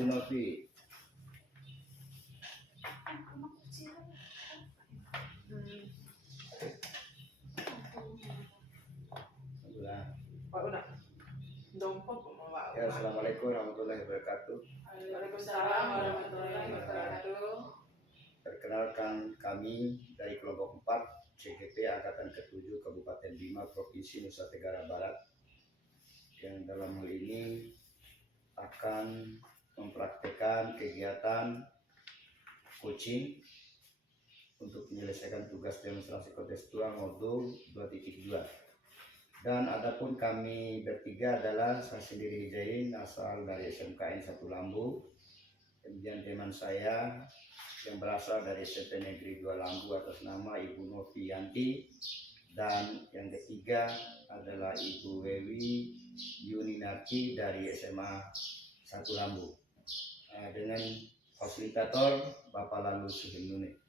Ibu Novi. Udah. Dompet mau. Ya, assalamualaikum warahmatullahi wabarakatuh. Waalaikumsalam warahmatullahi wabarakatuh. Perkenalkan kami dari kelompok 4 CGP Angkatan ke-7 Kabupaten Bima Provinsi Nusa Tenggara Barat, yang dalam hal ini akan mempraktekkan kegiatan coaching untuk menyelesaikan tugas demonstrasi kontekstual modul 2.2. Dan adapun kami bertiga adalah saya sendiri Hijain, asal dari SMKN 1 Lambu, kemudian teman saya yang berasal dari SMP Negeri 2 Lambu atas nama Ibu Novianti, dan yang ketiga adalah Ibu Wewi Yuninarti dari SMA 1 Lambu, dengan fasilitator Bapak Lalu Suhimnune.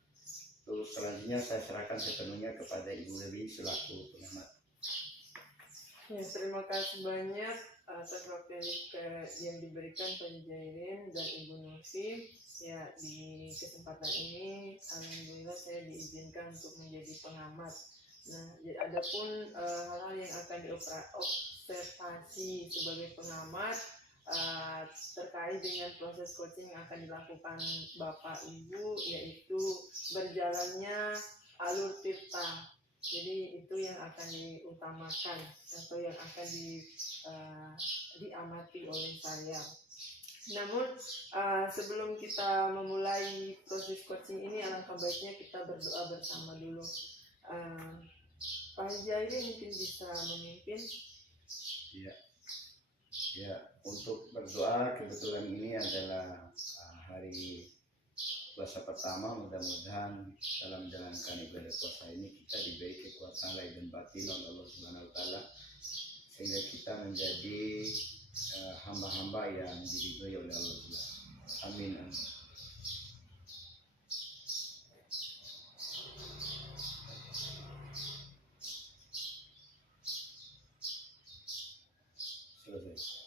Terus selanjutnya saya serahkan sepenuhnya kepada Ibu Wewi selaku pengamat. Ya, terima kasih banyak atas waktu yang diberikan Pak Jairin dan Ibu Novi. Ya, di kesempatan ini alhamdulillah saya diizinkan untuk menjadi pengamat. Nah, adapun hal-hal yang akan diobservasi sebagai pengamat terkait dengan proses coaching yang akan dilakukan Bapak Ibu, yaitu berjalannya alur tirta. Jadi itu yang akan diutamakan atau yang akan diamati oleh saya. Namun sebelum kita memulai proses coaching ini, alangkah baiknya kita berdoa bersama dulu. Pak Jairin mungkin bisa memimpin. Ya, untuk berdoa kebetulan ini adalah hari puasa pertama. Mudah-mudahan dalam menjalankan ibadah puasa ini kita diberi kekuatan lahir dan batin oleh Allah Subhanahu wa taala, sehingga kita menjadi hamba-hamba yang diridhoi oleh Allah Subhanahu. Amin. Selesai.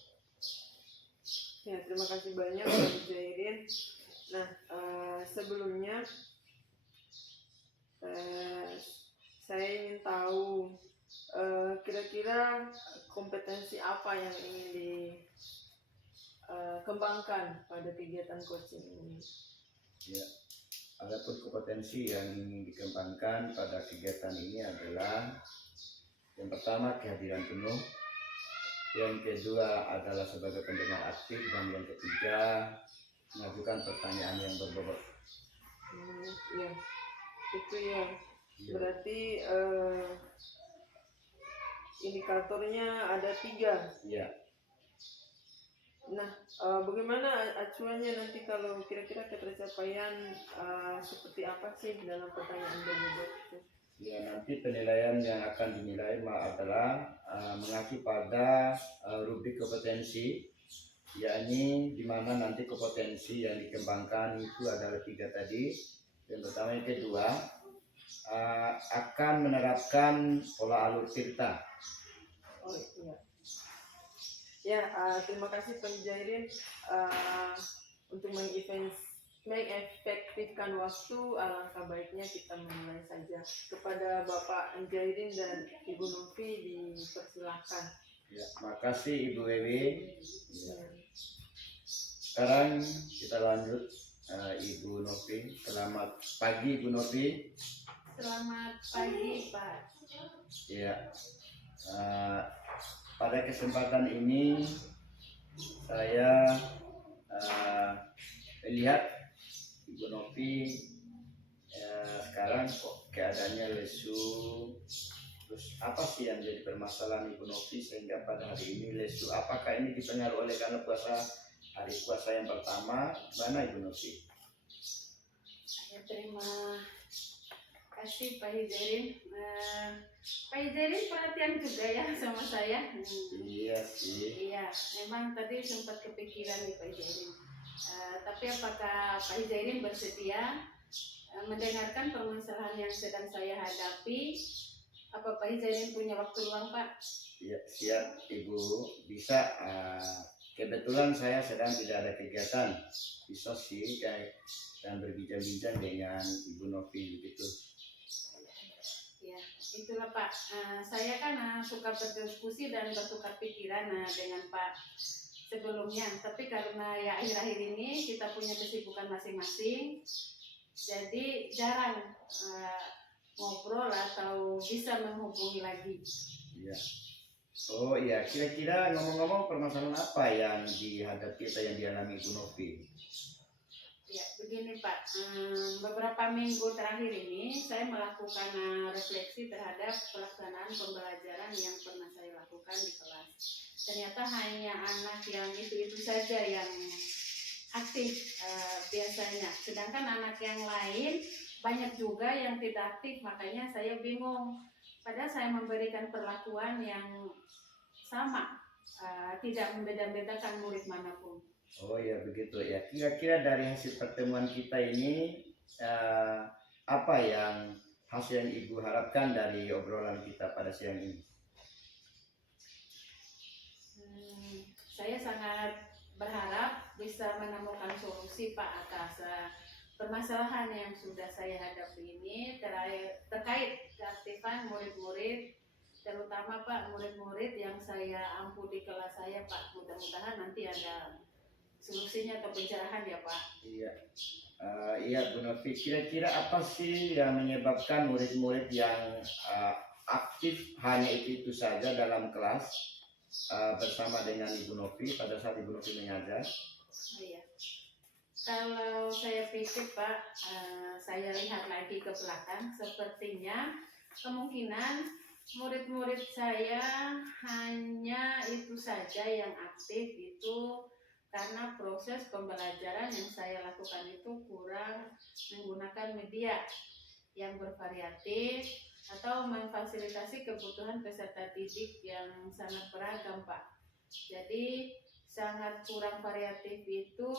Ya, terima kasih banyak Pak Jairin. Nah, sebelumnya saya ingin tahu kira-kira kompetensi apa yang ingin dikembangkan pada kegiatan coaching ini. Ya, adapun kompetensi yang ingin dikembangkan pada kegiatan ini adalah yang pertama kehadiran penuh, yang kedua adalah sebagai pendengar aktif, dan yang ketiga mengajukan pertanyaan yang berbobot. Ya, itu ya. Berarti indikatornya ada 3. Ya. Nah, bagaimana acuannya nanti kalau kira-kira ketercapaian seperti apa sih dalam pertanyaan berbobot itu? Ya, nanti penilaian yang akan dinilai adalah mengacu pada rubrik kompetensi, yakni di mana nanti kompetensi yang dikembangkan itu adalah 3 tadi. Yang pertama, yang kedua akan menerapkan pola alur tirta. Oh iya. Ya, terima kasih Pak Jairin untuk mengefektifkan waktu. Alangkah baiknya kita memulai saja. Kepada Bapak Jairin dan Ibu Novi dipersilakan. Ya, makasih Ibu Wewi. Ya. Sekarang kita lanjut Ibu Novi. Selamat pagi Ibu Novi. Selamat pagi Pak. Ya, pada kesempatan ini saya melihat Ibu Novi sekarang kok keadaannya lesu. Terus apa sih yang jadi permasalahan Ibu Novi sehingga pada hari ini lesu? Apakah ini dipengaruhi oleh karena hari puasa yang pertama? Mana Ibu Novi? Ya, terima kasih Pak Hijarin. Pak Hijarin perhatian juga ya sama saya. Iya sih. Iya, memang tadi sempat kepikiran nih Pak Hijarin. Tapi apakah Pak Hijarin bersedia mendengarkan permasalahan yang sedang saya hadapi? Apa Pak Hijarin punya waktu luang Pak? Iya, siap Ibu. Bisa Kebetulan saya sedang tidak ada kegiatan, bisa sih kayak dan berbincang-bincang dengan Ibu Novi begitu. Ya, itulah Pak. Saya kan suka berdiskusi dan bertukar pikiran dengan Pak sebelumnya. Tapi karena ya akhir-akhir ini kita punya kesibukan masing-masing, jadi jarang ngobrol atau bisa menghubungi lagi. Iya. Oh iya, kira-kira ngomong-ngomong permasalahan apa yang dihadapi atau yang dialami Ibu Novi? Ya, begini Pak, beberapa minggu terakhir ini saya melakukan refleksi terhadap pelaksanaan pembelajaran yang pernah saya lakukan di kelas. Ternyata hanya anak yang itu saja yang aktif biasanya, sedangkan anak yang lain banyak juga yang tidak aktif, makanya saya bingung. Padahal saya memberikan perlakuan yang sama, tidak membeda-bedakan murid manapun. Oh ya begitu ya. Kira-kira dari hasil pertemuan kita ini apa yang hasil yang Ibu harapkan dari obrolan kita pada siang ini? Saya sangat berharap bisa menemukan solusi Pak atas permasalahan yang sudah saya hadapi ini terkait keaktifan murid-murid, terutama Pak murid-murid yang saya ampu di kelas saya Pak. Mudah-mudahan nanti ada solusinya atau pencerahan ya Pak. Iya, iya Bu Novi. Kira-kira apa sih yang menyebabkan murid-murid yang aktif hanya itu saja dalam kelas bersama dengan Ibu Novi pada saat Ibu Novi mengajar? Oh, iya. Kalau saya pikir Pak, saya lihat lagi ke belakang, sepertinya kemungkinan murid-murid saya hanya itu saja yang aktif itu karena proses pembelajaran yang saya lakukan itu kurang menggunakan media yang bervariatif atau memfasilitasi kebutuhan peserta didik yang sangat beragam Pak. Jadi sangat kurang variatif itu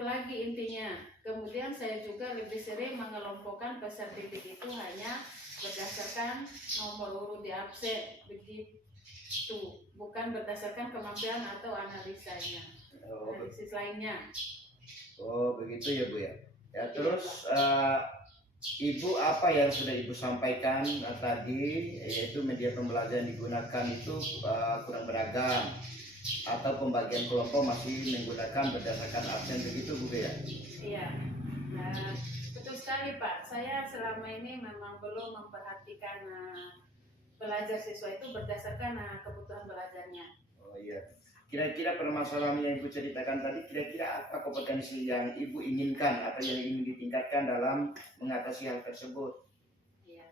lagi intinya. Kemudian saya juga lebih sering mengelompokkan peserta didik itu hanya berdasarkan nomor urut di absen begitu, bukan berdasarkan kemampuan atau analisis lainnya. Oh begitu ya Bu ya. Ya terus Ibu apa yang sudah Ibu sampaikan tadi, yaitu media pembelajaran digunakan itu kurang beragam atau pembagian kelompok masih menggunakan berdasarkan absen begitu Bu ya? Iya, betul sekali Pak. Saya selama ini memang belum memperhatikan belajar siswa itu berdasarkan kebutuhan belajarnya. Oh iya. Kira-kira permasalahan yang Ibu ceritakan tadi, kira-kira apa kompetensi yang Ibu inginkan atau yang ingin ditingkatkan dalam mengatasi hal tersebut? Iya,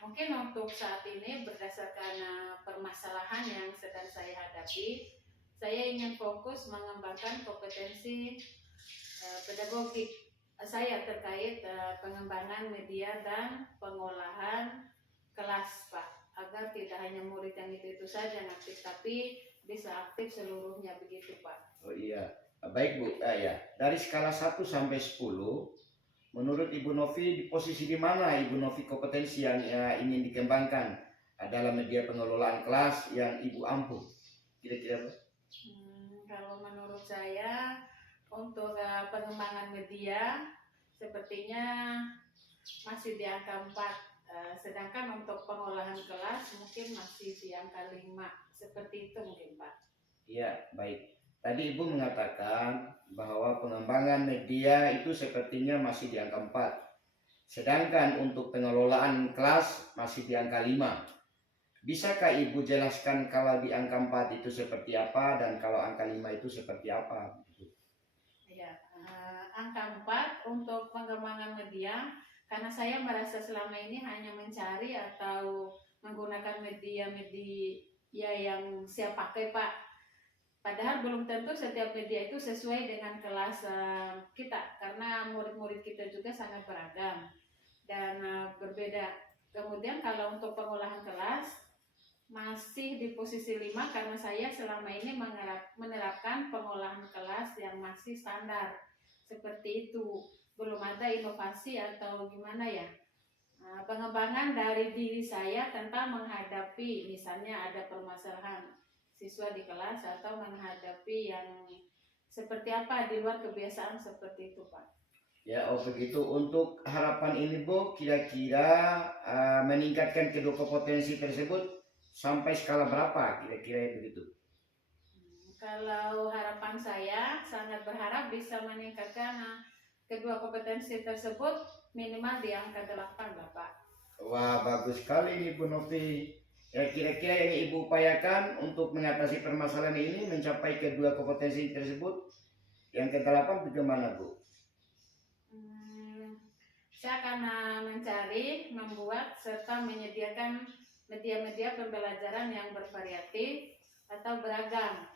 mungkin untuk saat ini berdasarkan permasalahan yang sedang saya hadapi, saya ingin fokus mengembangkan kompetensi pedagogik saya terkait pengembangan media dan pengolahan kelas Pak, agar tidak hanya murid yang itu saja yang aktif, tapi bisa aktif seluruhnya begitu Pak. Oh iya, baik Bu. Ya. Dari skala 1 sampai 10, menurut Ibu Novi di posisi di mana Ibu Novi kompetensi yang ingin dikembangkan dalam media pengelolaan kelas yang Ibu ampuh? Kira-kira Bu? Kalau menurut saya untuk pengembangan media sepertinya masih di angka 4. Sedangkan untuk pengolahan kelas mungkin masih di angka 5, seperti itu mungkin Pak. Iya, baik. Tadi Ibu mengatakan bahwa pengembangan media itu sepertinya masih di angka 4. Sedangkan untuk pengelolaan kelas masih di angka 5. Bisakah Ibu jelaskan kalau di angka 4 itu seperti apa dan kalau angka 5 itu seperti apa? Ya, angka 4 untuk pengembangan media, karena saya merasa selama ini hanya mencari atau menggunakan media yang saya pakai Pak. Padahal belum tentu setiap media itu sesuai dengan kelas kita, karena murid-murid kita juga sangat beragam dan berbeda. Kemudian kalau untuk pengolahan kelas masih di posisi 5 karena saya selama ini menerapkan pengolahan kelas yang masih standar seperti itu. Belum ada inovasi atau gimana ya, pengembangan dari diri saya tentang menghadapi misalnya ada permasalahan siswa di kelas atau menghadapi yang seperti apa di luar kebiasaan seperti itu, Pak. Ya, oh begitu. Untuk harapan ini Bu, kira-kira meningkatkan kedua kompetensi tersebut sampai skala berapa kira-kira begitu? Kalau harapan saya sangat berharap bisa meningkatkan kedua kompetensi tersebut minimal di angka 8 lah, Pak. Wah, bagus sekali ini Bu Novi. Ya, kira-kira yang Ibu upayakan untuk mengatasi permasalahan ini mencapai kedua kompetensi tersebut yang ke-8 bagaimana Bu? Saya akan mencari, membuat, serta menyediakan media-media pembelajaran yang bervariatif atau beragam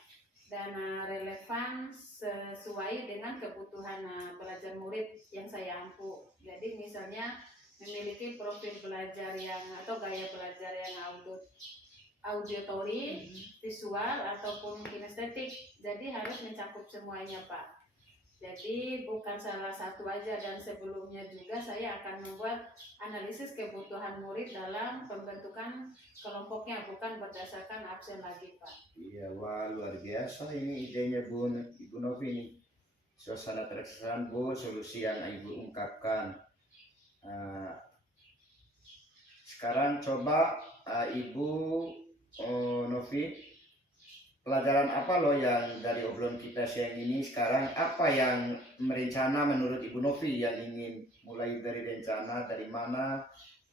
dan relevan sesuai dengan kebutuhan belajar murid yang saya ampu. Jadi misalnya memiliki profil belajar yang atau gaya belajar yang auditory, visual ataupun kinestetik. Jadi harus mencakup semuanya, Pak. Jadi bukan salah satu aja, dan sebelumnya juga saya akan membuat analisis kebutuhan murid dalam pembentukan kelompoknya, bukan berdasarkan absen lagi, Pak. Iya, wah luar biasa ini idenya Ibu Novi ini. Suasana terkesan Bu, solusi yang Ibu ungkapkan. Sekarang coba Ibu Novi, pelajaran apa loh yang dari obrolan kita siang ini sekarang, apa yang merencana menurut Ibu Novi yang ingin mulai dari rencana dari mana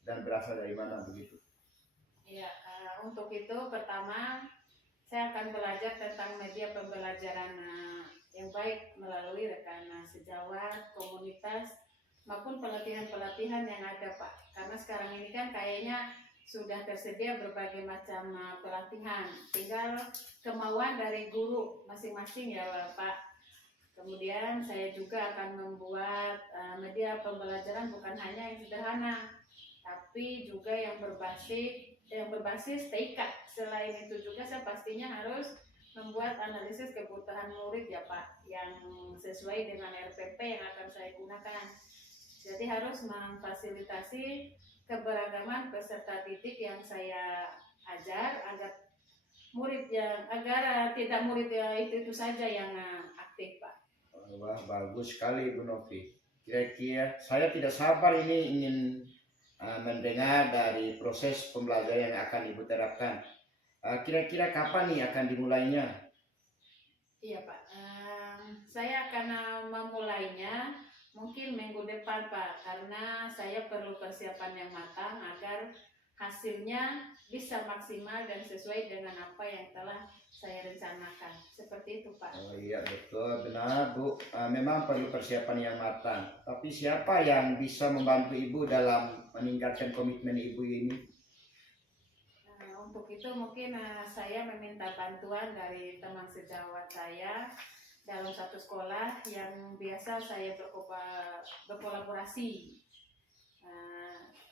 dan berasal dari mana begitu? Ya, untuk itu pertama saya akan belajar tentang media pembelajaran yang baik melalui rekan sejawat, komunitas maupun pelatihan-pelatihan yang ada, Pak. Karena sekarang ini kan kayaknya sudah tersedia berbagai macam pelatihan, tinggal kemauan dari guru masing-masing ya Pak. Kemudian saya juga akan membuat media pembelajaran bukan hanya yang sederhana, tapi juga yang berbasis TIK. Selain itu juga saya pastinya harus membuat analisis kebutuhan murid ya Pak, yang sesuai dengan RPP yang akan saya gunakan. Jadi harus memfasilitasi keberagaman peserta didik yang saya ajar agar tidak murid itu saja yang aktif, Pak. Wah, bagus sekali Bu Novi. Kira-kira saya tidak sabar ini ingin mendengar dari proses pembelajaran yang akan Ibu terapkan. Kira-kira kapan nih akan dimulainya? Iya Pak, saya akan memulainya mungkin minggu depan Pak, karena saya perlu persiapan yang matang agar hasilnya bisa maksimal dan sesuai dengan apa yang telah saya rencanakan. Seperti itu Pak. Oh iya betul, benar Bu. Memang perlu persiapan yang matang. Tapi siapa yang bisa membantu Ibu dalam meningkatkan komitmen Ibu ini? Untuk itu mungkin saya meminta bantuan dari teman sejawat saya dalam satu sekolah yang biasa saya berkolaborasi.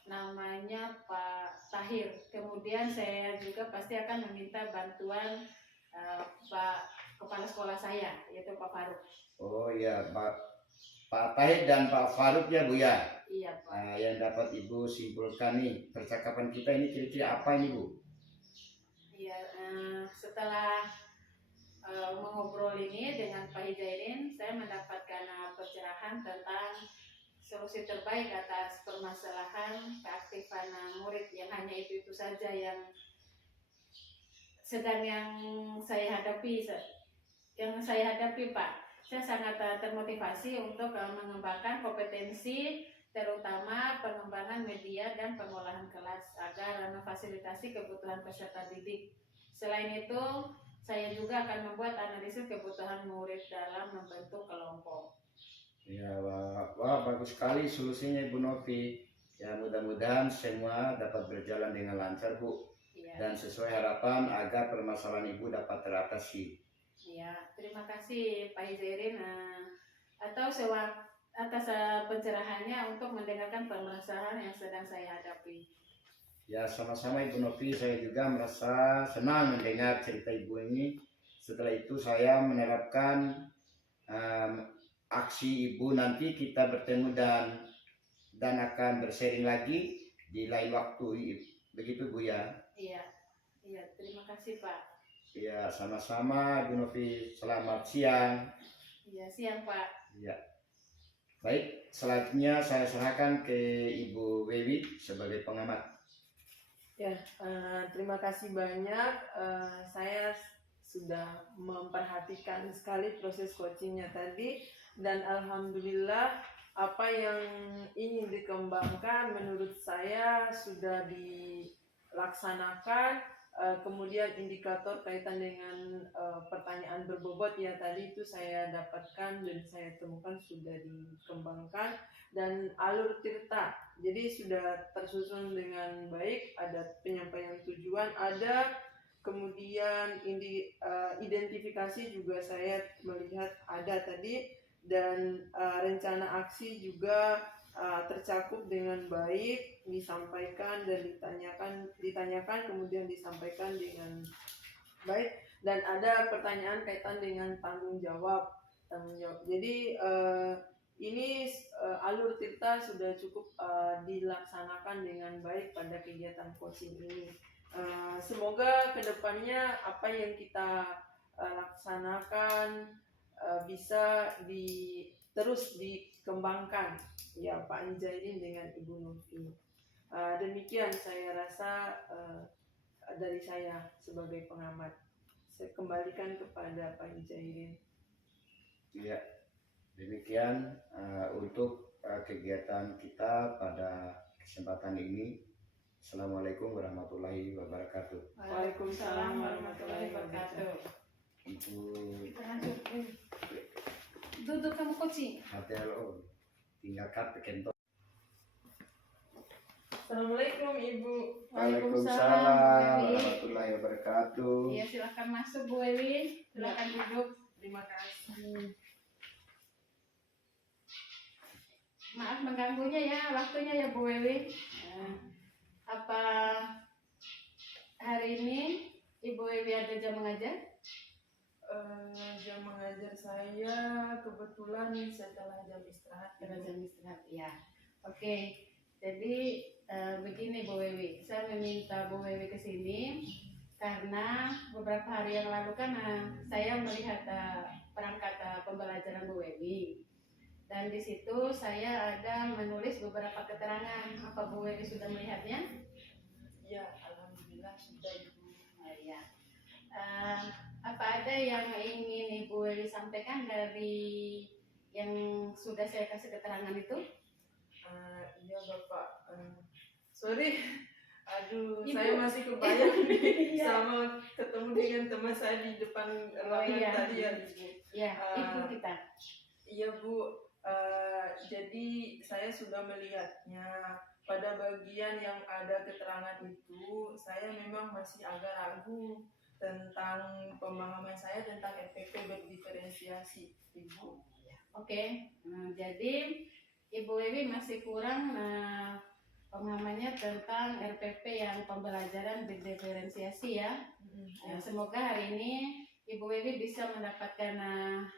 Namanya Pak Tahir. Kemudian saya juga pasti akan meminta bantuan Pak Kepala Sekolah saya, yaitu Pak Faruk. Oh iya, Pak Tahir dan Pak Faruk ya Bu ya? Iya Pak. Yang dapat Ibu simpulkan nih, percakapan kita ini kira-kira apa ini Bu? Iya, setelah mengobrol ini dengan Pak Hijairin, saya mendapatkan pencerahan tentang solusi terbaik atas permasalahan keaktifan murid yang hanya itu saja yang saya hadapi Pak. Saya sangat termotivasi untuk mengembangkan kompetensi, terutama pengembangan media dan pengolahan kelas agar memfasilitasi kebutuhan peserta didik. Selain itu, saya juga akan membuat analisis kebutuhan murid dalam membentuk kelompok. Ya, wah bagus sekali solusinya Ibu Novi. Ya mudah-mudahan semua dapat berjalan dengan lancar Bu. Ya. Dan sesuai harapan agar permasalahan Ibu dapat teratasi. Ya, terima kasih Pak Hijairin atas pencerahannya untuk mendengarkan permasalahan yang sedang saya hadapi. Ya sama-sama Ibu Novi, saya juga merasa senang mendengar cerita Ibu ini. Setelah itu saya menerapkan aksi Ibu, nanti kita bertemu dan akan bersharing lagi di lain waktu. Begitu Bu ya? Iya, terima kasih Pak. Ya, sama-sama Bu Novi. Selamat siang. Iya, siang Pak. Ya. Baik, selanjutnya saya serahkan ke Ibu Wewi sebagai pengamat. Ya, terima kasih banyak. Saya sudah memperhatikan sekali proses coachingnya tadi, dan alhamdulillah apa yang ingin dikembangkan menurut saya sudah dilaksanakan. Kemudian indikator kaitan dengan pertanyaan berbobot ya tadi itu saya dapatkan dan saya temukan sudah dikembangkan, dan alur cerita jadi sudah tersusun dengan baik, ada penyampaian tujuan, ada kemudian identifikasi juga saya melihat ada tadi, dan rencana aksi juga tercakup dengan baik, disampaikan dan ditanyakan kemudian disampaikan dengan baik, dan ada pertanyaan kaitan dengan tanggung jawab. Jadi ini alur cerita sudah cukup dilaksanakan dengan baik pada kegiatan coaching ini. Semoga kedepannya apa yang kita laksanakan bisa terus dikembangkan ya Pak Injairin dengan Ibu Novi. Demikian saya rasa dari saya sebagai pengamat. Saya kembalikan kepada Pak Injairin. Ya, demikian untuk kegiatan kita pada kesempatan ini. Assalamualaikum warahmatullahi wabarakatuh. Waalaikumsalam warahmatullahi wabarakatuh. Ibu Kita lanjut. Duduk kamu coaching. HTLO tinggalkan tekento. Assalamualaikum Ibu. Waalaikumsalam Bu Ewi. warahmatullahi wabarakatuh. Iya, silakan masuk Bu Ewi. Silakan duduk. Terima kasih. Maaf mengganggunya ya, waktunya ya Bu Ewi. Apa hari ini Ibu Ewi ada jam mengajar? Jam mengajar saya kebetulan setelah jam istirahat. Ada jam istirahat, ya. Oke, jadi begini Bu Ewi, saya meminta Bu Ewi ke sini karena beberapa hari yang lalu kan saya melihat perangkat pembelajaran Bu Ewi. Dan di situ saya ada menulis beberapa keterangan. Apa Bu Ewi sudah melihatnya? Ya, alhamdulillah sudah Ibu. Oh, ya. Apa ada yang ingin Ibu Ewi sampaikan dari yang sudah saya kasih keterangan itu? Iya Bapak. Sorry. Aduh, Ibu. saya masih kebayang nih Iya. sama ketemu dengan teman saya di depan ruangan iya. tadi ya Ibu. Ya, Ibu kita. Iya Bu, jadi saya sudah melihatnya. Pada bagian yang ada keterangan itu, saya memang masih agak ragu tentang pemahaman saya tentang RPP berdiferensiasi, Ibu. Oke, jadi Ibu Ewi masih kurang pemahamannya tentang RPP yang pembelajaran berdiferensiasi ya. Semoga hari ini Ibu Ewi bisa mendapatkan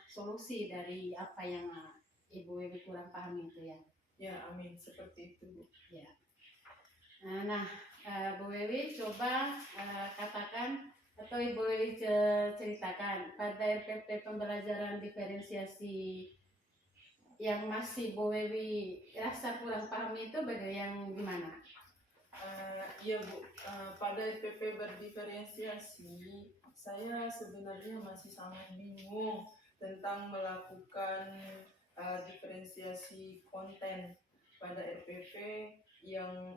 solusi dari apa yang Ibu Ewi kurang pahami itu ya. Ya, amin. Seperti itu, Bu. Ya. Bu Ewi coba katakan atau Ibu Ewi ceritakan pada RPP pembelajaran diferensiasi yang masih Bu Ewi rasa kurang paham itu yang gimana? Iya Bu, pada RPP berdiferensiasi saya sebenarnya masih sangat bingung tentang melakukan diferensiasi konten pada RPP yang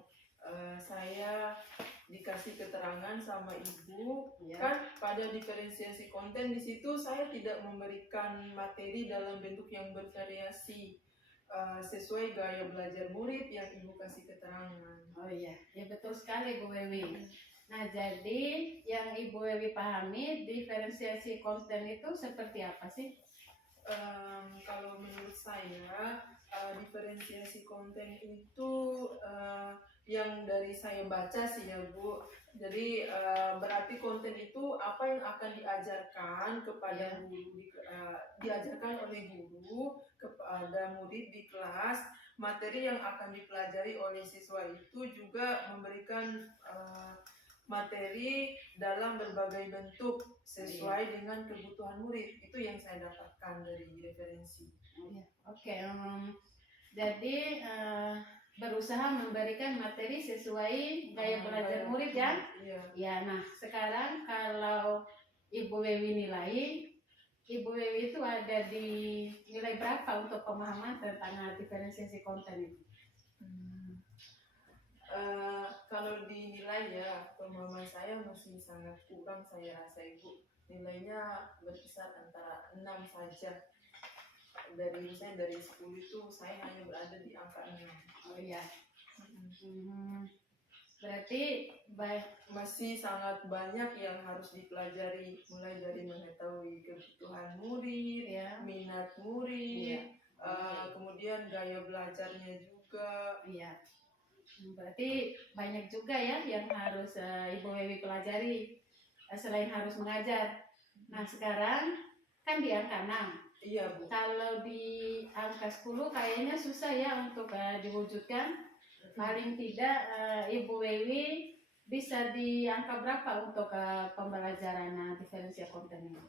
saya dikasih keterangan sama Ibu Ya. kan pada diferensiasi konten di situ saya tidak memberikan materi dalam bentuk yang bervariasi sesuai gaya belajar murid yang Ibu kasih keterangan. Oh iya, ya betul sekali Bu Ewi. Nah, jadi yang Ibu Ewi pahami diferensiasi konten itu seperti apa sih? Kalau menurut saya diferensiasi konten itu yang dari saya baca sih ya Bu. Jadi berarti konten itu apa yang akan diajarkan kepada guru, diajarkan oleh guru kepada murid di kelas. Materi yang akan dipelajari oleh siswa itu juga memberikan materi dalam berbagai bentuk sesuai dengan kebutuhan murid. Itu yang saya dapatkan dari referensi. Oke, jadi berusaha memberikan materi sesuai gaya belajar murid ya. Iya. Ya, nah sekarang kalau Ibu Wewi nilai, Ibu Wewi itu ada di nilai berapa untuk pemahaman tentang diferensiasi konten itu? Kalau dinilai ya, pemahaman saya masih sangat kurang, saya rasa Ibu. Nilainya berkisar antara 6 saja. Misalnya dari 10 itu saya hanya berada di angka 6. Oh iya. Berarti masih sangat banyak yang harus dipelajari, mulai dari mengetahui kebutuhan murid, ya. minat murid, kemudian gaya belajarnya juga. Iya. Berarti banyak juga ya yang harus Ibu Wewi pelajari selain harus mengajar. Nah sekarang kan di angka 6. Iya Bu. Kalau di angka 10 kayaknya susah ya untuk diwujudkan. Paling tidak Ibu Wewi bisa di angka berapa untuk pembelajaran diferensiasi konten ini?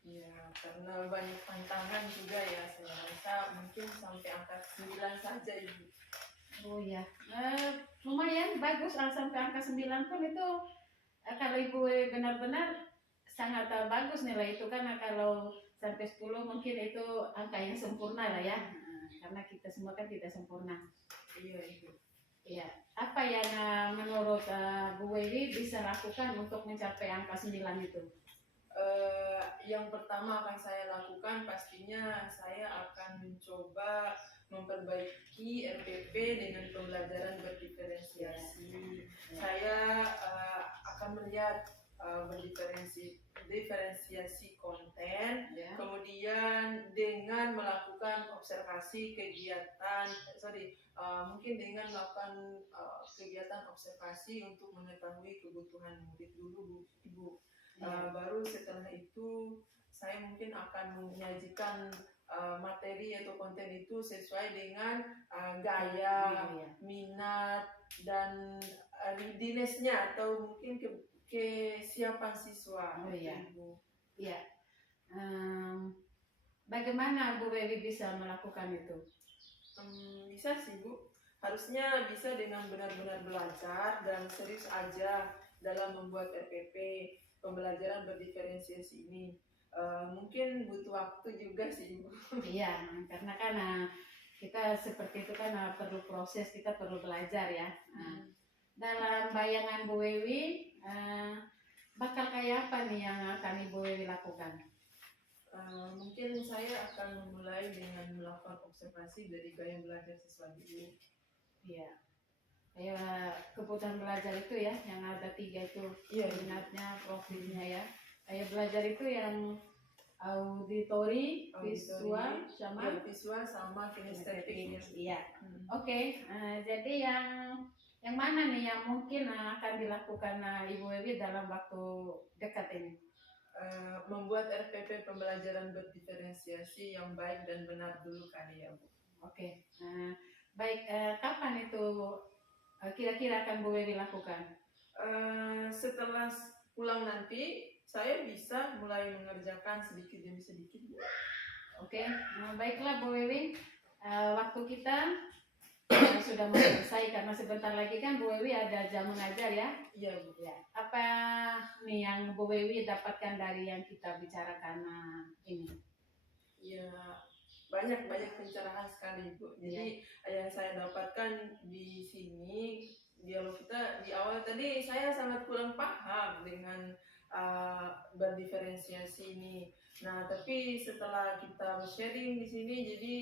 Iya, karena banyak tantangan juga ya, saya rasa mungkin sampai angka 9 saja Ibu. Oh ya, lumayan bagus sampai angka 9 pun itu kalau Ibu benar-benar sangat bagus nilai itu, karena kalau sampai 10 mungkin itu angka yang sempurna lah ya, karena kita semua kan tidak sempurna. Iya Ibu. Iya, apa yang menurut Bu Wewi bisa lakukan untuk mencapai angka 9 itu? Yang pertama akan saya lakukan pastinya saya akan mencoba memperbaiki RPP dengan pembelajaran berdiferensiasi. Saya akan melihat diferensiasi konten, kemudian dengan melakukan observasi kegiatan, mungkin dengan melakukan kegiatan observasi untuk mengetahui kebutuhan murid dulu Ibu. Baru setelah itu saya mungkin akan menyajikan materi atau konten itu sesuai dengan gaya, minat, dan readiness-nya atau mungkin kesiapan siswa. Ibu. Iya. Bagaimana Bu Wewi bisa melakukan itu? Bisa sih Bu. Harusnya bisa dengan benar-benar belajar dan serius aja dalam membuat RPP pembelajaran berdiferensiasi ini. Mungkin butuh waktu juga sih Ibu. Iya, karena kan kita seperti itu kan perlu proses, kita perlu belajar ya. Dalam bayangan Bu Wewi, bakal kayak apa nih yang akan Ibu Wewi lakukan? Mungkin saya akan memulai dengan melakukan observasi dari gaya belajar siswa dulu. Iya. Kayak kebutuhan belajar itu ya, yang ada 3 itu, minatnya, profilnya ya. Kayak belajar itu yang auditori, visual, sama kinestetik. Iya. Oke. Jadi yang mana nih yang mungkin akan dilakukan Ibu Wewi dalam waktu dekat ini? Membuat RPP pembelajaran berdiferensiasi yang baik dan benar dulu kali ya Bu. Oke. Baik, kapan itu kira-kira akan Bu Wewi lakukan? Setelah pulang nanti saya bisa mulai mengerjakan sedikit demi sedikit. Oke, baiklah Bu Wewi, waktu kita sudah mau selesai karena sebentar lagi kan Bu Wewi ada jam mengajar ya. Iya Bu. Ya. Apa nih yang Bu Wewi dapatkan dari yang kita bicarakan ini? Ya, banyak pencerahan sekali Bu. Jadi yang saya dapatkan di sini, dialog kita di awal tadi saya sangat kurang paham dengan berdiferensiasi ini. Nah, tapi setelah kita sharing di sini, jadi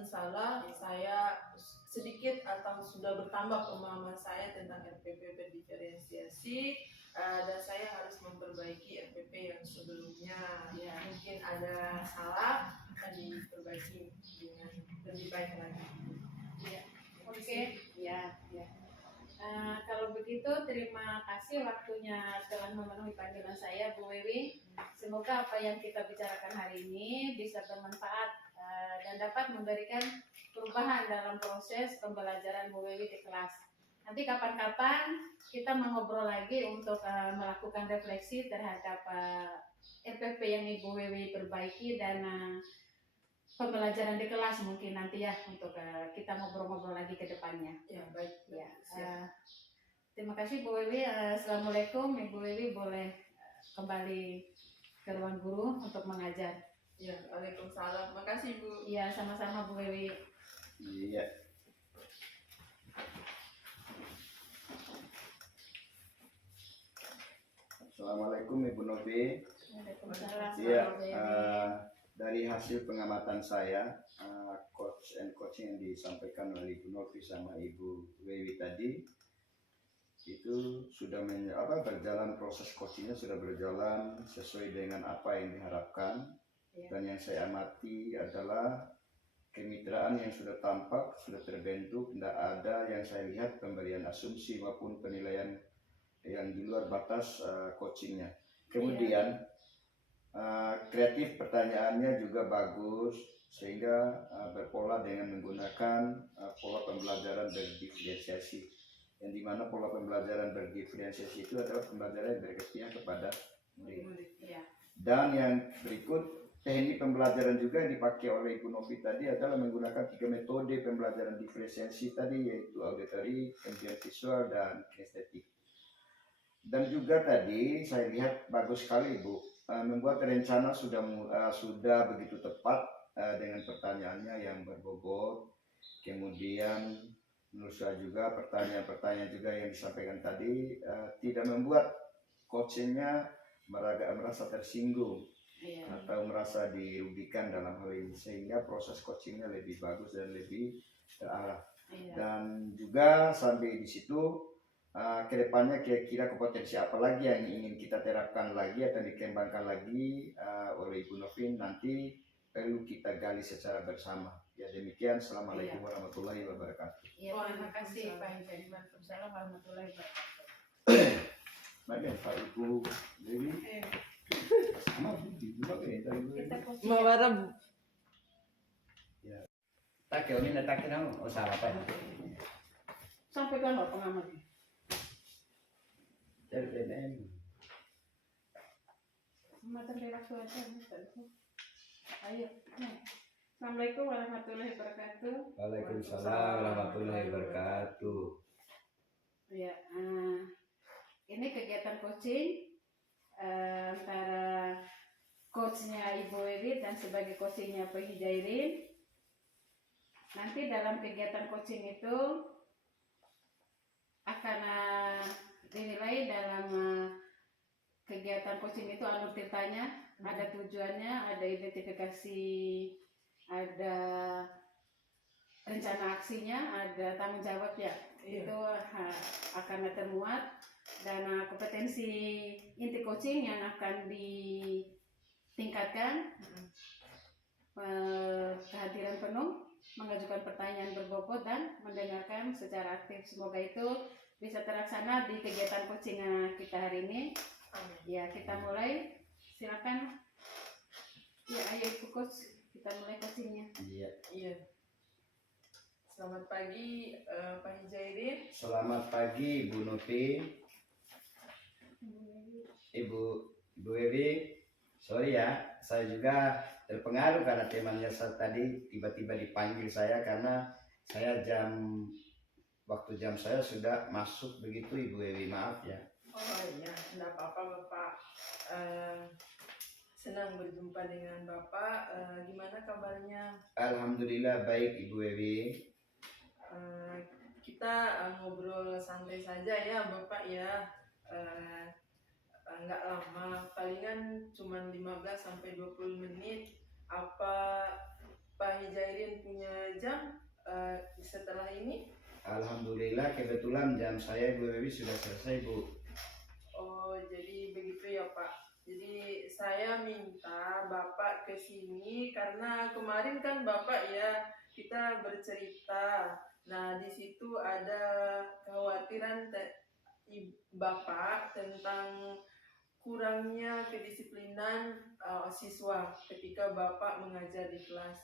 insya Allah saya sedikit atau sudah bertambah pemahaman saya tentang RPP berdiferensiasi, dan saya harus memperbaiki RPP yang sebelumnya. Ya, mungkin ada salah, akan diperbaiki dengan lebih baik lagi. Ya. Oke. Ya. Kalau begitu terima kasih waktunya telah memenuhi panggilan saya Bu Wewi. Semoga apa yang kita bicarakan hari ini bisa bermanfaat dan dapat memberikan perubahan dalam proses pembelajaran Bu Wewi di kelas. nanti kapan-kapan kita mengobrol lagi untuk melakukan refleksi terhadap RPP yang Ibu Wewi perbaiki dan pembelajaran di kelas mungkin nanti ya untuk kita ngobrol-ngobrol lagi ke depannya. Ya, baik. Ya, Siap. terima kasih Bu Wewi. Assalamualaikum. Ibu Wewi boleh kembali ke ruang guru untuk mengajar. Ya, waalaikumsalam. Makasih Bu. Iya, sama-sama Bu Wewi. Iya. Assalamualaikum Ibu Novi. Waalaikumsalam. Iya, Bu Wewi. dari hasil pengamatan saya, coach and coaching yang disampaikan oleh Ibu Novi sama Ibu Wewi tadi, itu sudah berjalan, proses coachingnya sudah berjalan sesuai dengan apa yang diharapkan. Iya. Dan yang saya amati adalah kemitraan yang sudah tampak, sudah terbentuk, tidak ada yang saya lihat pemberian asumsi maupun penilaian yang di luar batas coachingnya. Kemudian kreatif pertanyaannya juga bagus, sehingga berpola dengan menggunakan pola pembelajaran berdiferensiasi, yang dimana pola pembelajaran berdiferensiasi itu adalah pembelajaran yang berpihak kepada murid. Iya. Dan yang berikut, teknik pembelajaran juga yang dipakai oleh Ibu Novi tadi adalah menggunakan 3 metode pembelajaran diferensiasi tadi, yaitu auditory, kemudian visual, dan kinestetik. Dan juga tadi saya lihat bagus sekali Ibu, membuat rencana sudah begitu tepat dengan pertanyaannya yang berbobot. Kemudian menurut saya juga pertanyaan-pertanyaan juga yang disampaikan tadi tidak membuat coachingnya merasa tersinggung. Iya. Atau merasa dirugikan dalam hal ini, sehingga proses coachingnya lebih bagus dan lebih terarah. Iya. Dan juga sampai di situ kedepannya kira-kira kompetensi apa lagi yang ingin kita terapkan lagi atau dikembangkan lagi oleh Ibu Novin, nanti perlu kita gali secara bersama. Ya demikian, Assalamualaikum warahmatullahi wabarakatuh. Iya, terima kasih Pak Hidayat. Waalaikumsalam warahmatullahi wabarakatuh. Baik Pak Ibu Dewi. Kita coaching. Mawarab. Tak ini tak kenal, oh salah Pak. Sampaikan Pak pengamatnya. Dari PNM. Materi waktu aja. Ayo. Assalamualaikum warahmatullahi wabarakatuh. Waalaikumsalam warahmatullahi wabarakatuh. Ya, ini kegiatan coaching antara coachnya Ibu Wewi dan sebagai coachingnya Pak Hidayat. Nanti dalam kegiatan coaching itu akan dinilai dalam kegiatan coaching itu alur ceritanya, ada tujuannya, ada identifikasi, ada rencana aksinya, ada tanggung jawab ya. Iya. Itu akan termuat, dan kompetensi inti coaching yang akan ditingkatkan, kehadiran penuh, mengajukan pertanyaan berbobot, dan mendengarkan secara aktif. Semoga itu bisa terlaksana di kegiatan coaching kita hari ini. Amin. Ya, kita mulai. Silakan. Ya, ayo Ibu Coach, kita mulai coachingnya. Iya. Iya. Selamat pagi Pak Hidayat. Selamat pagi Bu Novi, Ibu Wewi. Sorry ya, saya juga terpengaruh karena temannya tadi tiba-tiba dipanggil saya, karena saya waktu jam saya sudah masuk begitu Ibu Wewi, maaf ya. Oh iya, tidak apa-apa Bapak. Senang berjumpa dengan Bapak. Gimana kabarnya? Alhamdulillah baik Ibu Wewi. Kita ngobrol santai saja ya Bapak ya. Nggak lama, palingan cuma 15-20 menit. Apa Pak Hijairin punya jam setelah ini? Alhamdulillah kebetulan jam saya Bu Wewi sudah selesai Bu. Oh jadi begitu ya Pak. Jadi saya minta Bapak ke sini karena kemarin kan Bapak ya kita bercerita. Nah di situ ada kekhawatiran Bapak tentang kurangnya kedisiplinan siswa ketika Bapak mengajar di kelas.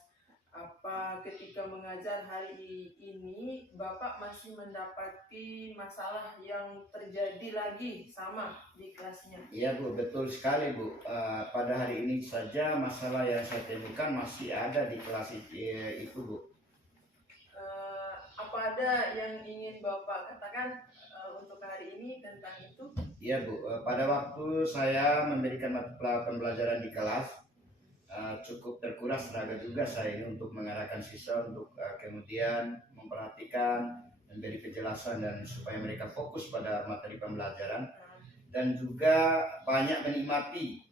Apa ketika mengajar hari ini Bapak masih mendapati masalah yang terjadi lagi sama di kelasnya? Iya Bu, betul sekali Bu. Pada hari ini saja masalah yang saya temukan masih ada di kelas itu Bu. Apa ada yang ingin Bapak katakan untuk hari ini tentang itu? Iya Bu, pada waktu saya memberikan mata pembelajaran di kelas, cukup terkuras tenaga juga saya ini untuk mengarahkan siswa untuk kemudian memperhatikan, memberi penjelasan dan supaya mereka fokus pada materi pembelajaran dan juga banyak menikmati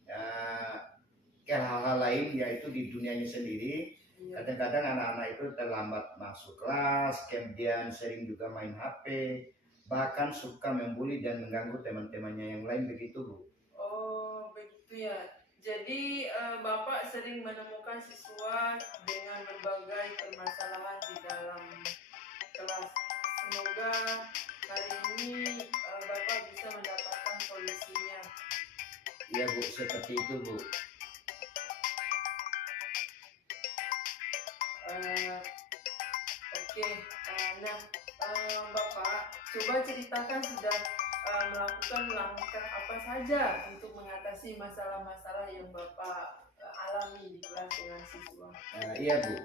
hal-hal lain yaitu di dunianya sendiri. Kadang-kadang anak-anak itu terlambat masuk kelas, kemudian sering juga main HP, bahkan suka membuli dan mengganggu teman-temannya yang lain begitu Bu. Oh begitu ya. Jadi Bapak sering menemukan siswa dengan berbagai permasalahan di dalam kelas. Semoga hari ini Bapak bisa mendapatkan solusinya. Iya Bu, seperti itu Bu. Oke, nah Bapak coba ceritakan sudah melakukan langkah apa saja untuk mengatasi masalah-masalah yang Bapak alami di kelas dengan siswa. Iya Bu,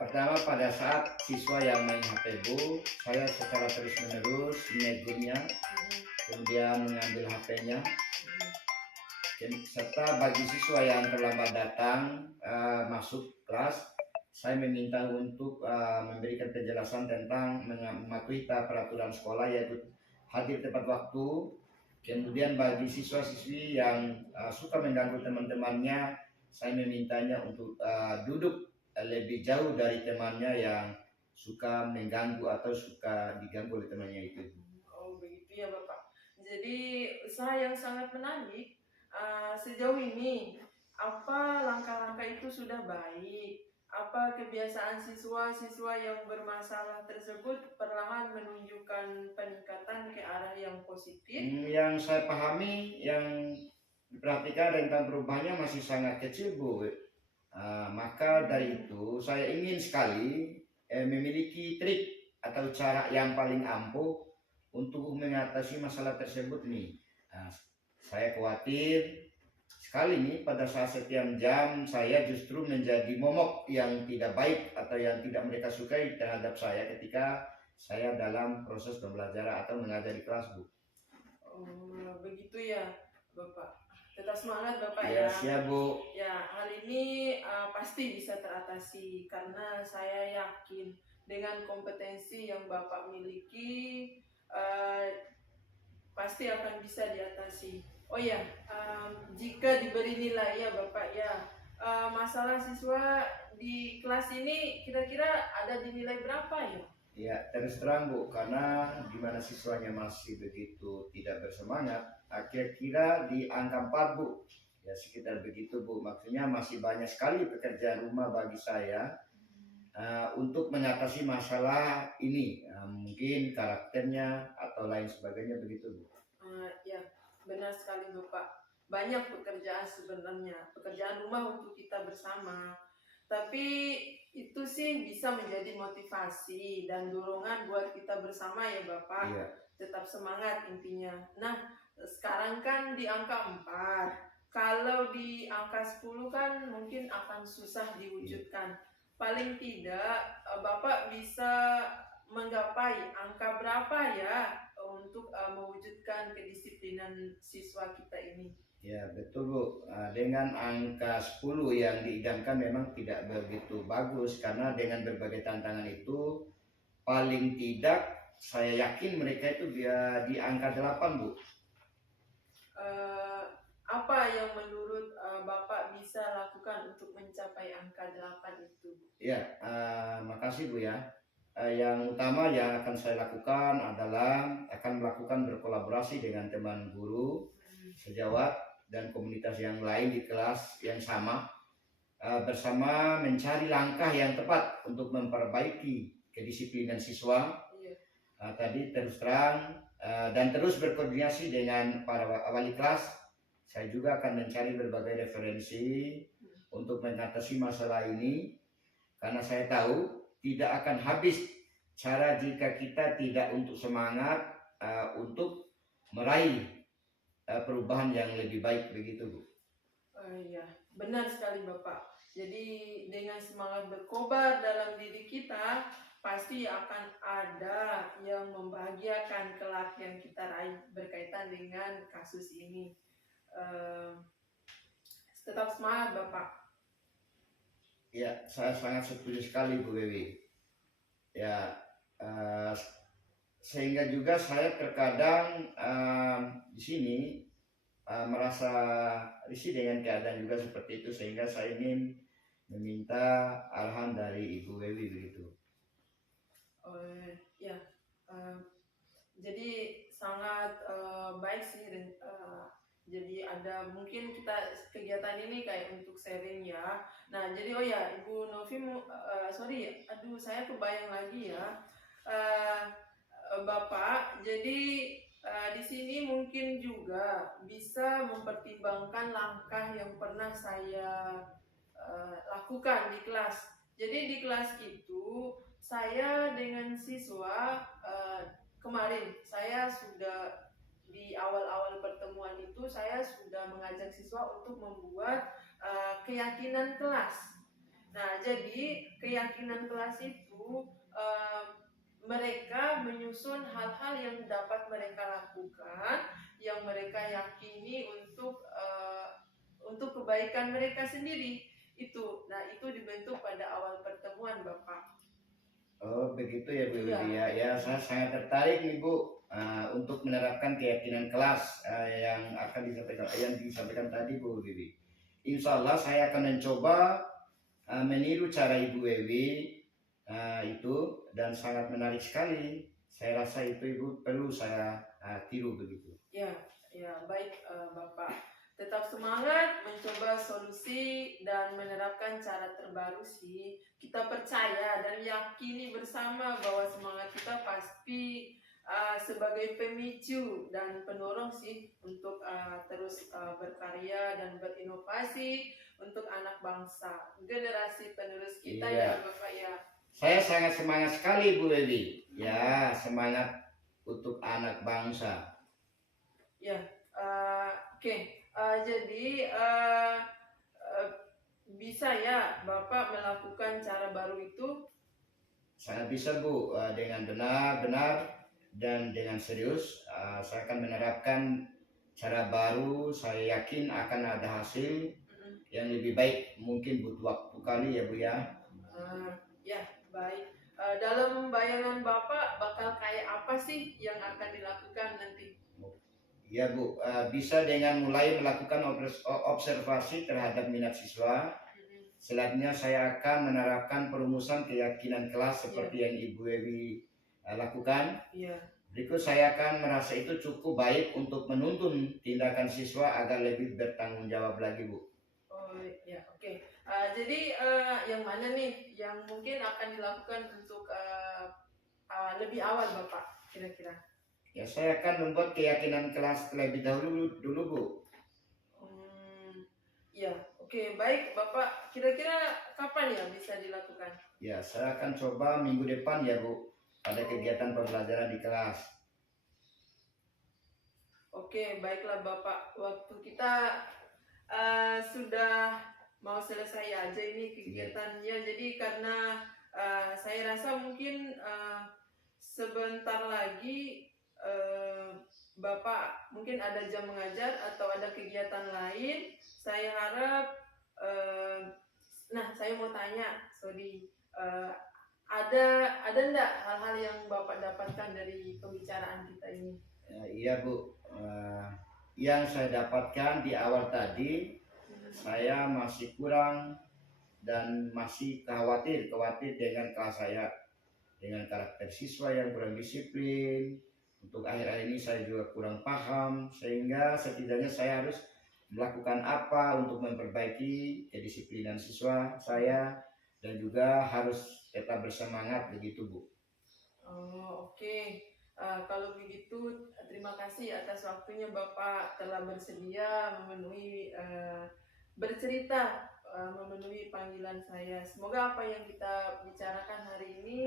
pertama pada saat siswa yang main HP Bu, saya secara terus menerus menegurnya, kemudian mengambil HP-nya, serta bagi siswa yang terlambat datang masuk kelas, saya meminta untuk memberikan penjelasan tentang mematuhi peraturan sekolah yaitu hadir tepat waktu. Kemudian bagi siswa-siswi yang suka mengganggu teman-temannya, saya memintanya untuk duduk lebih jauh dari temannya yang suka mengganggu atau suka diganggu oleh temannya itu. Oh begitu ya Bapak. Jadi usaha yang sangat menarik. Sejauh ini apa langkah-langkah itu sudah baik? Apa kebiasaan siswa-siswa yang bermasalah tersebut perlahan menunjukkan peningkatan ke arah yang positif? Yang saya pahami, yang diperhatikan tentang perubahannya masih sangat kecil Bu. Maka dari itu saya ingin sekali memiliki trik atau cara yang paling ampuh untuk mengatasi masalah tersebut nih. Saya khawatir sekali nih pada saat setiap jam saya justru menjadi momok yang tidak baik atau yang tidak mereka sukai terhadap saya ketika saya dalam proses pembelajaran atau mengajar di kelas Bu. Oh begitu ya Bapak. Tetap semangat Bapak Ya, ya. siap Bu. Ya, hal ini pasti bisa teratasi karena saya yakin dengan kompetensi yang Bapak miliki pasti akan bisa diatasi. Oh ya, jika diberi nilai ya Bapak ya, masalah siswa di kelas ini kira-kira ada di nilai berapa ya? Ya, terus terang Bu, karena dimana siswanya masih begitu tidak bersemangat, kira-kira di angka 4 Bu. Ya sekitar begitu Bu, maksudnya masih banyak sekali pekerjaan rumah bagi saya untuk mengatasi masalah ini, mungkin karakternya atau lain sebagainya begitu Bu. Ya, benar sekali Bapak. Banyak pekerjaan sebenarnya, pekerjaan rumah untuk kita bersama. Tapi itu sih bisa menjadi motivasi dan dorongan buat kita bersama ya Bapak. Iya. Tetap semangat intinya. Nah, sekarang kan di angka 4. Kalau di angka 10 kan mungkin akan susah diwujudkan. Paling tidak Bapak bisa menggapai angka berapa ya untuk mewujudkan kedisiplinan siswa kita ini? Ya betul Bu, dengan angka 10 yang diidamkan memang tidak begitu bagus karena dengan berbagai tantangan itu paling tidak saya yakin mereka itu dia di angka 8 Bu. Apa yang menurut Bapak bisa lakukan untuk mencapai angka 8 itu? Ya, makasih Bu ya. Yang utama yang akan saya lakukan adalah akan melakukan berkolaborasi dengan teman guru sejawat dan komunitas yang lain di kelas yang sama, bersama mencari langkah yang tepat untuk memperbaiki kedisiplinan siswa. Tadi terus terang dan terus berkoordinasi dengan para wali kelas. Saya juga akan mencari berbagai referensi untuk mengatasi masalah ini. karena saya tahu tidak akan habis cara jika kita tidak untuk semangat untuk meraih perubahan yang lebih baik begitu Bu. Iya, benar sekali Bapak. Jadi dengan semangat berkobar dalam diri kita, pasti akan ada yang membahagiakan kelak yang kita raih berkaitan dengan kasus ini. Eh, Tetap semangat Bapak. Ya, saya sangat setuju sekali Bu Wewi. Ya, sehingga juga saya terkadang di sini merasa risih dengan keadaan juga seperti itu, sehingga saya ingin meminta arahan dari Ibu Wewi begitu. Ya, jadi sangat baik sih. Jadi ada mungkin kita kegiatan ini kayak untuk sharing ya. Nah jadi oh ya Ibu Novi, sorry, aduh saya kebayang lagi ya. Bapak, jadi di sini mungkin juga bisa mempertimbangkan langkah yang pernah saya lakukan di kelas. Jadi di kelas itu saya dengan siswa kemarin saya sudah di awal-awal pertemuan itu saya sudah mengajak siswa untuk membuat keyakinan kelas. Nah, jadi keyakinan kelas itu mereka menyusun hal-hal yang dapat mereka lakukan, yang mereka yakini untuk kebaikan mereka sendiri. Itu, nah itu dibentuk pada awal pertemuan, Bapak. Oh begitu ya Bu Iya. Wiwi ya. Saya sangat tertarik nih Bu untuk menerapkan keyakinan kelas yang disampaikan tadi Bu Wiwi. Insya Allah saya akan mencoba meniru cara Ibu Wiwi itu, dan sangat menarik sekali. Saya rasa itu Ibu perlu saya tiru begitu. Ya baik Bapak. Tetap semangat mencoba solusi dan menerapkan cara terbaru sih. Kita percaya dan yakini bersama bahwa semangat kita pasti sebagai pemicu dan pendorong sih untuk terus berkarya dan berinovasi untuk anak bangsa, generasi penerus kita. Iya. Ya Bapak ya. Saya sangat semangat sekali Bu Wiwi. Ya, semangat untuk anak bangsa. Ya, oke. Jadi bisa ya Bapak melakukan cara baru itu? Sangat bisa Bu, dengan benar-benar dan dengan serius saya akan menerapkan cara baru. Saya yakin akan ada hasil yang lebih baik. Mungkin butuh waktu kali ya Bu ya. Ya, baik. Dalam bayangan Bapak bakal kayak apa sih yang akan dilakukan nanti? Ya Bu, bisa dengan mulai melakukan observasi terhadap minat siswa. Selanjutnya saya akan menerapkan perumusan keyakinan kelas seperti yang Ibu Ewi lakukan. Berikut saya akan merasa itu cukup baik untuk menuntun tindakan siswa agar lebih bertanggung jawab lagi Bu. Oh ya, oke. Jadi yang mana nih yang mungkin akan dilakukan untuk lebih awal Bapak kira-kira? Ya, saya akan membuat keyakinan kelas terlebih dahulu Bu. Ya, oke, baik Bapak. Kira-kira kapan ya bisa dilakukan? Ya, saya akan coba minggu depan ya Bu, pada kegiatan pembelajaran di kelas. Oke, baiklah Bapak. Waktu kita sudah mau selesai aja ini kegiatannya. Jadi karena saya rasa mungkin sebentar lagi Bapak mungkin ada jam mengajar atau ada kegiatan lain. Saya harap saya mau tanya, ada enggak hal-hal yang Bapak dapatkan dari pembicaraan kita ini? Iya Bu, yang saya dapatkan di awal tadi, saya masih kurang dan masih khawatir dengan kelas saya, dengan karakter siswa yang kurang disiplin. Untuk akhir-akhir ini saya juga kurang paham, sehingga setidaknya saya harus melakukan apa untuk memperbaiki kedisiplinan siswa saya, dan juga harus tetap bersemangat begitu Bu. Oh, oke. Kalau begitu terima kasih atas waktunya Bapak telah bersedia memenuhi bercerita memenuhi panggilan saya. Semoga apa yang kita bicarakan hari ini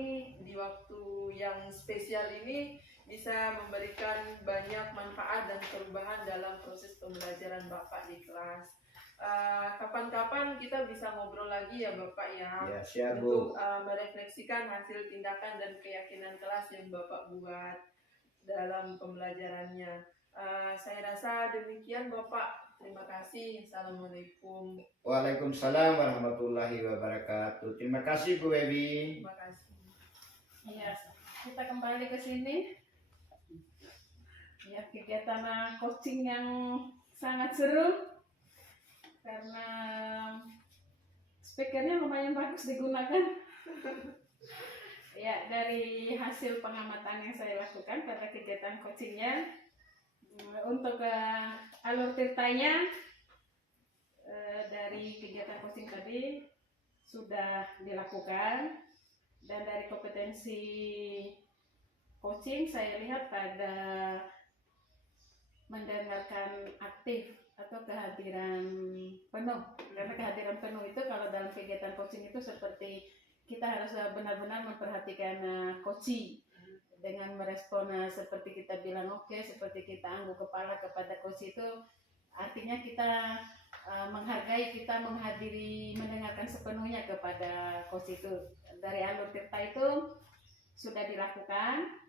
di waktu yang spesial ini bisa memberikan banyak manfaat dan perubahan dalam proses pembelajaran Bapak di kelas. Kapan-kapan kita bisa ngobrol lagi ya Bapak ya, Ya, siap untuk Bu. merefleksikan hasil tindakan dan keyakinan kelas yang Bapak buat dalam pembelajarannya. Saya rasa demikian Bapak. Terima kasih. Assalamualaikum. Waalaikumsalam warahmatullahi wabarakatuh. Terima kasih Bu Ewi. Terima kasih. Ya, kita kembali ke sini. Ya, kegiatan coaching yang sangat seru karena speakernya lumayan bagus digunakan. Ya, dari hasil pengamatan yang saya lakukan pada kegiatan coachingnya, untuk alur ceritanya dari kegiatan coaching tadi sudah dilakukan, dan dari kompetensi coaching saya lihat pada mendengarkan aktif atau kehadiran penuh. Karena kehadiran penuh itu kalau dalam kegiatan coaching itu seperti kita harus benar-benar memperhatikan coaching dengan merespon seperti kita bilang oke, seperti kita angguk kepala kepada coach itu artinya kita menghargai, kita menghadiri, mendengarkan sepenuhnya kepada coach itu. Dari alur tirta itu sudah dilakukan.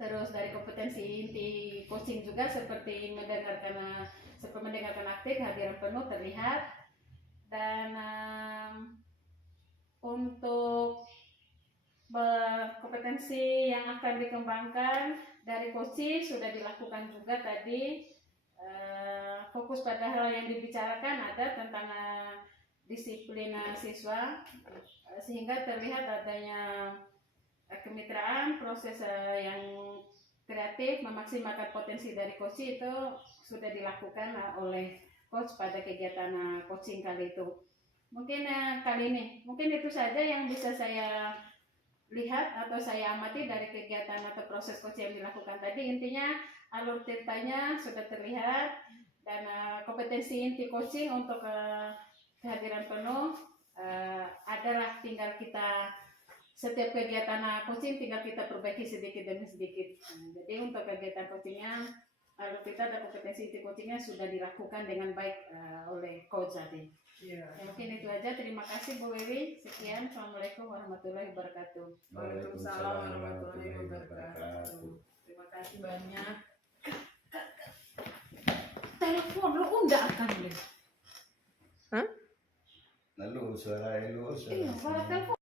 Terus dari kompetensi inti coaching juga seperti mendengarkan aktif, hadiran penuh terlihat. Dan untuk kompetensi yang akan dikembangkan dari coaching sudah dilakukan juga tadi. Fokus pada hal yang dibicarakan ada tentang disiplin siswa, sehingga terlihat adanya kemitraan, proses yang kreatif, memaksimalkan potensi dari coach itu sudah dilakukan oleh coach pada kegiatan coaching kali itu. Mungkin kali ini, mungkin itu saja yang bisa saya lihat atau saya amati dari kegiatan atau proses coaching yang dilakukan tadi. Intinya alur ceritanya sudah terlihat, dan kompetensi inti coaching untuk kehadiran penuh adalah tinggal kita setiap kegiatan coaching tinggal kita perbaiki sedikit demi sedikit. Jadi untuk kegiatan coachingnya alur cerita dan kompetensi inti coachingnya sudah dilakukan dengan baik oleh coach tadi. Ya, mungkin itu aja. Terima kasih Bu Wewi. Sekian. Assalamualaikum warahmatullahi wabarakatuh. Waalaikumsalam warahmatullahi wabarakatuh. Terima kasih banyak. Telepon lu undang akan deh. Lalu suara lu. Iya, suara telepon.